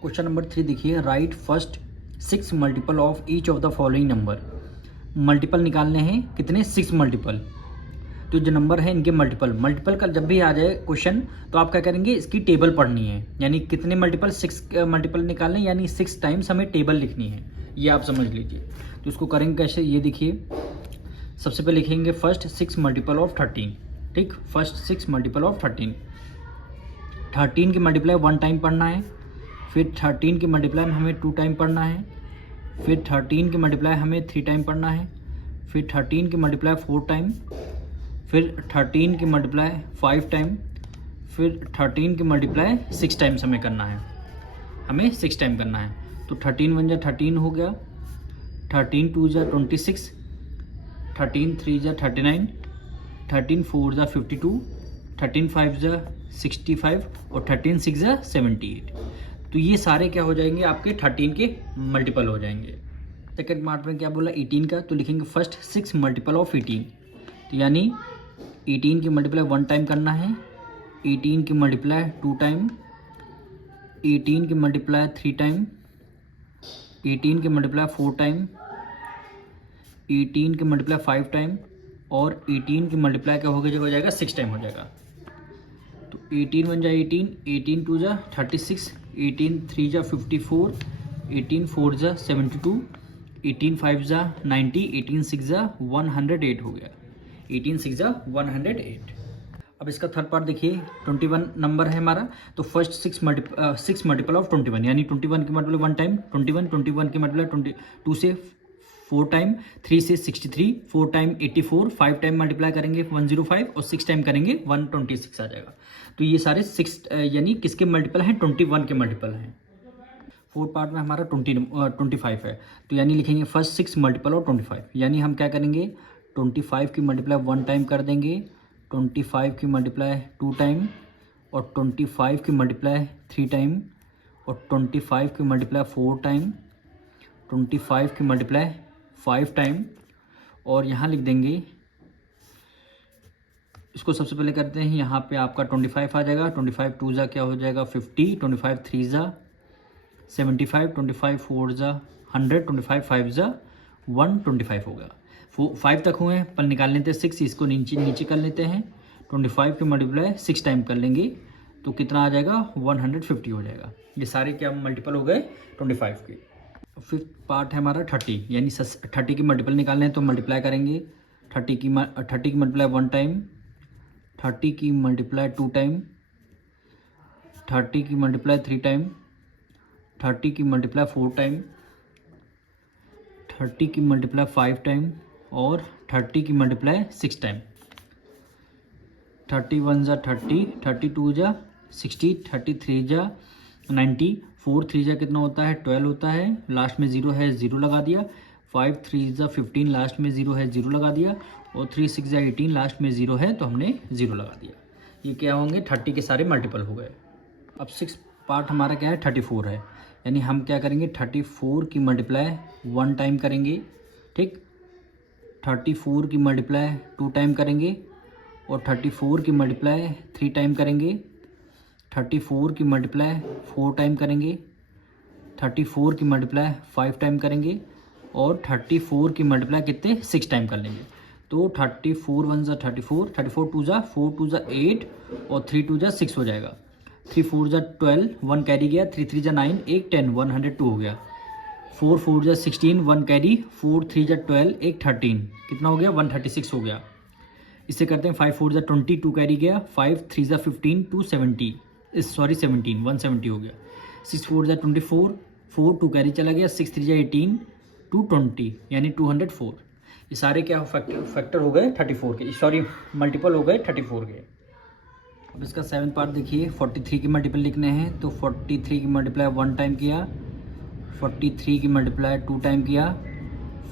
Question number 3 देखिए, right first 6 multiple of each of the following number. Multiple निकालने हैं कितने, 6 मल्टीपल। तो जो नंबर है इनके मल्टीपल का जब भी आ जाए क्वेश्चन तो आप क्या करेंगे, इसकी टेबल पढ़नी है, यानी कितने मल्टीपल, 6 मल्टीपल निकालने, यानी 6 टाइम्स हमें टेबल लिखनी है, ये आप समझ लीजिए। तो इसको करेंगे कैसे, ये देखिए। सबसे पहले लिखेंगे फर्स्ट 6 मल्टीपल ऑफ 13, ठीक। फर्स्ट 6 मल्टीपल ऑफ 13 की मल्टीप्लाई 1 टाइम पढ़ना है, फिर 13 की मल्टीप्लाई हमें 2 टाइम पढ़ना है, फिर 13 की मल्टीप्लाई हमें 3 टाइम पढ़ना है, फिर 13 की मल्टीप्लाई 4 टाइम, फिर 13 की मल्टीप्लाई 5 टाइम, फिर 13 की मल्टीप्लाई 6 टाइम्स हमें करना है, हमें 6 टाइम करना है। तो 13 1 जा 13 हो गया, 13 2 जा 26, 13 3 जा 39, 13 4 जा 52, 13 5 जा 65 और 13 6 जा 78। तो ये सारे क्या हो जाएंगे, आपके 13 के मल्टीपल हो जाएंगे। सेकेंड पार्ट में क्या बोला, 18 का, तो लिखेंगे फर्स्ट 6 मल्टीपल ऑफ 18। तो यानी 18 की मल्टीप्लाई 1 टाइम करना है, 18 की मल्टीप्लाई 2 टाइम, 18 की मल्टीप्लाई 3 टाइम, 18 की मल्टीप्लाई 4 टाइम, 18 की मल्टीप्लाई 5 टाइम और 18 की मल्टीप्लाई क्या हो जाएगा 6 टाइम हो जाएगा। तो 18 1 जा 18, 18 2 जा 36, 18 3 जा 54, 18 4 जा 72, 18 5 जा 90, 18 6 जा 108 हो गया, 18 6 जा 108। अब इसका थर्ड पार्ट देखिए, 21 नंबर है हमारा। तो फर्स्ट 6 मल्टीपल ऑफ 21, यानी 21 की मल्टीपल 1 टाइम, 21 की मल्टीपल 22 से 4 टाइम, 3 से 63, 4 टाइम 84, 5 टाइम मल्टीप्लाई करेंगे 105 और 6 टाइम करेंगे 126 आ जाएगा। तो ये सारे 6 यानी किसके मल्टीपल हैं, 21 के मल्टीपल हैं। फोर्थ पार्ट में हमारा 25 है। तो यानी लिखेंगे फर्स्ट 6 मल्टीपल ऑफ 25, यानी हम क्या करेंगे, 25 की मल्टीप्लाई 1 टाइम कर देंगे, 25 की मल्टीप्लाई 2 टाइम और 25 की मल्टीप्लाई 3 टाइम और 25 की मल्टीप्लाई 4 टाइम, 25 की मल्टीप्लाई 5 टाइम और यहाँ लिख देंगे, इसको सबसे पहले करते हैं, यहाँ पे आपका 25 आ जाएगा, 25 2 जा क्या हो जाएगा 50, 25 3 जा 75, 25 4 जा 100, 25 5 जा 125 हो गया। 5 तक हुए पर निकाल लेते हैं 6, इसको नीचे कर लेते हैं, 25 की मल्टीप्लाई 6 टाइम कर लेंगे तो कितना आ जाएगा 150 हो जाएगा। ये सारे क्या मल्टीपल हो गए 25 के। फिफ्थ पार्ट है हमारा 30, यानी 30 की मल्टीपल निकालने हैं तो मल्टीप्लाई करेंगे, 30 की मल्टीप्लाई 1 टाइम, 30 की मल्टीप्लाई 2 टाइम, 30 की मल्टीप्लाई 3 टाइम, 30 की मल्टीप्लाई 4 टाइम, 30 की मल्टीप्लाई 5 टाइम और 30 की मल्टीप्लाई 6 टाइम। 31 जा 30, 32 जा 60, 33 जा 90, 4 3 जा कितना होता है 12 होता है, लास्ट में 0 है 0 लगा दिया, 5 3 जा 15, लास्ट में 0 है 0 लगा दिया और 3 6 जा 18, लास्ट में 0 है तो हमने 0 लगा दिया। ये क्या होंगे 30 के सारे मल्टीपल हो गए। अब 6 पार्ट हमारा क्या है 34 है, यानी हम क्या करेंगे 34 की मल्टीप्लाई 1 टाइम करेंगे, ठीक। 34 की मल्टीप्लाई 2 टाइम करेंगे और 34 की मल्टीप्लाई 3 टाइम करेंगे, 34 की मल्टीप्लाई 4 टाइम करेंगे, 34 की मल्टीप्लाई 5 टाइम करेंगे और 34 की मल्टीप्लाई कितने 6 टाइम कर लेंगे। तो 34 1 जा 34, 34 2 जा 4 2 जा 8 और 3 2 जा 6 हो जाएगा, 3 4 जा 12, 1 कैरी गया, 3 3 जा 9, 1 10, 102 हो गया, 4 4 जा 16, 1 कैरी, 4 3 जा 12, 1 13, कितना हो गया 136 हो गया। इससे करते हैं 5 4 जा 20, 2 कैरी गया, 5 3 जा 15, 270 17, 170 हो गया, 6 4 जा 24, 4 2 कैरी चला गया, 6 3 जा 18, 220 यानी 204। ये सारे क्या फैक्टर हो गए 34 के, सॉरी मल्टीपल हो गए 34 के। अब इसका 7 पार्ट देखिए, 43 की मल्टीपल लिखने हैं तो 43 की मल्टीप्लाई 1 टाइम किया, 43 की मल्टीप्लाई 2 टाइम किया,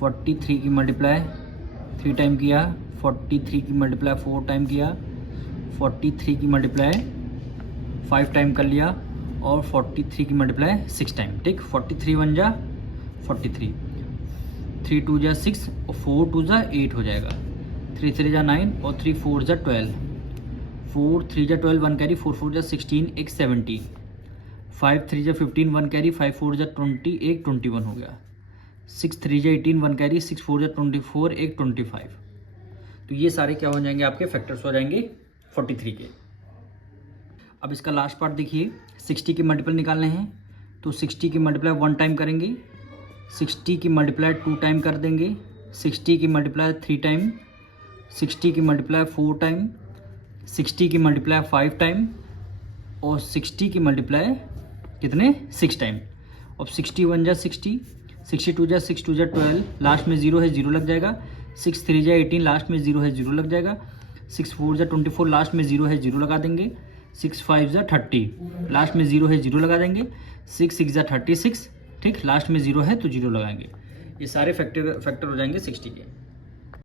43 की मल्टीप्लाई 3 टाइम किया, 43 की मल्टीप्लाई 4 टाइम किया, 43 की मल्टीप्लाई 5 टाइम कर लिया और 43 की मल्टीप्लाई 6 टाइम, ठीक। 43 1 जा 43, 3 2 जा 6 और 4 2 जा 8 हो जाएगा, 3 3 जा 9 और 3 4 जा 12, 4 3 जा 12, 1 कैरी, 4 4 जा 16, 1 17, 5 3 जा 15 1 कैरी, 5 4 जा 20 एक 21 हो गया। 6 3 जा 18 1 कैरी, 6 4 जा 24 एक 25। तो ये सारे क्या हो जाएंगे आपके फैक्टर्स हो जाएंगे 43 के। अब इसका लास्ट पार्ट देखिए, 60 के मल्टीपल निकालने हैं तो 60 की मल्टीप्लाई 1 टाइम करेंगे, 60 की मल्टीप्लाई 2 टाइम कर देंगे, 60 की मल्टीप्लाई 3 टाइम, 60 की मल्टीप्लाई 4 टाइम, 60 की मल्टीप्लाई 5 टाइम और 60 की मल्टीप्लाई कितने 6 टाइम। अब 61 जा 60, 62 जा 6 2 जा 12, लास्ट में 0 है 0 लग जाएगा। 6 3 जा 18, लास्ट में 0 है 0 लग जाएगा। 6 4 जा 24, लास्ट में 0 है 0 लगा देंगे। 6 5 जा 30, लास्ट में 0 है 0 लगा देंगे। 6 6 जा 36, ठीक, लास्ट में 0 है तो 0 लगाएंगे। ये सारे फैक्टर हो जाएंगे 60 के।